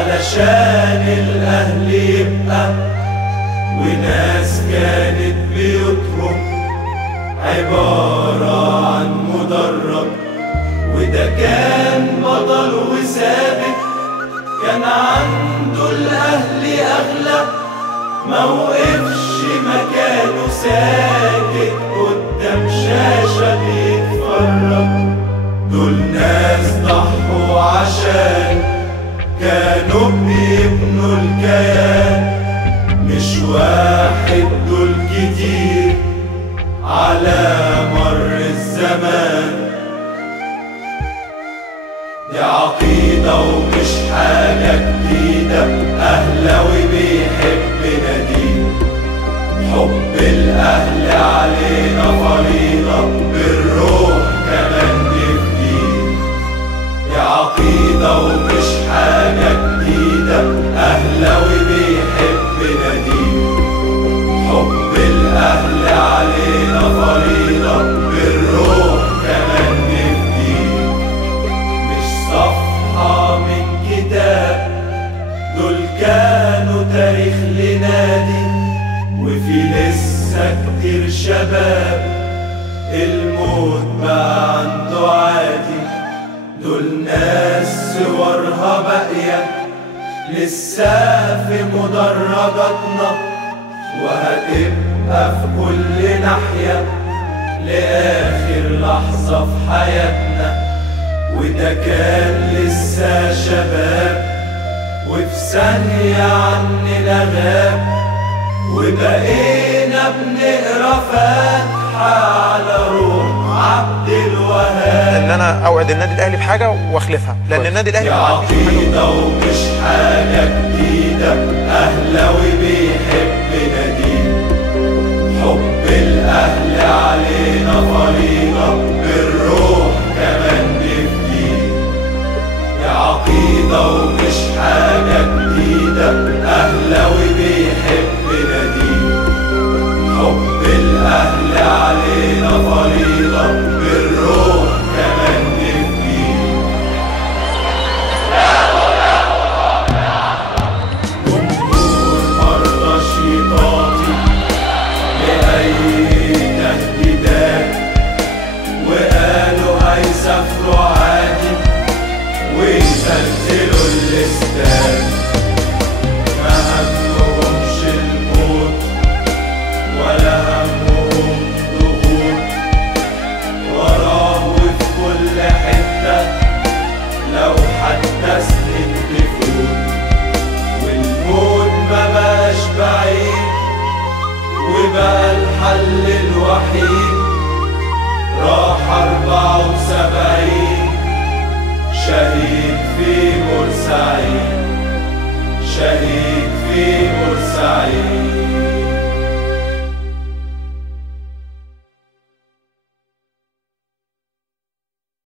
علشان الأهل يبقى، وناس كانت بيوتهم عبارة عن مدرج، وده كان بطل وثابت، كان عنده الأهل أغلى، موقفش مكانه ساكت قدام شاشة بيتفرج. دول ناس ضحوا عشان كانوا بيبنوا الكيان، مش واحد دول كتير على مر الزمان. دي عقيدة ومش حاجة جديدة، أهلاوي بيحب ناديه، حب الأهل علينا فريضة، بالروح كمان نفديه. دي عقيدة ومش حاجة جديدة، أهلاوي بيحب ناديه، حب الأهل علينا فريضة، بالروح كمان نفديه. مش صفحة من كتاب، دول كانوا تاريخ لنادي، وفي لسه كتير شباب الموت بقى عنده عادي. دول ناس صورها باقية لسه في مدرجاتنا، وهتبقى في كل ناحية لآخر لحظة في حياتنا. وده كان لسه شباب، وفي ثانية عننا غاب، وبقينا بنقرا فاتحة على روح عبد الوهاب. ان انا اوعد النادي الاهلي بحاجه واخلفها، لان النادي الاهلي عقيده ومش حاجه جديده، اهلاوي بيحب ناديه، حب الاهل علينا فريضه، بالروح كمان نفديه. يا عقيده ومش حاجه جديده، اهلاوي بيحب ناديه، حب الاهل علينا فريضه، بالروح كمان نفديه. جمهور مرضاش يطاطي لأي تهديدات، وقالوا هيسافروا عادي ويزلزلوا الاستاد. ما همهمش الموت ولا همهم ضغوط، وراه في كل حتة لو حتى سنين تفوت. والموت مبقاش بعيد، وبقى الحل الوحيد. راح 74 شهيد في بورسعيد، شهيد في بورسعيد.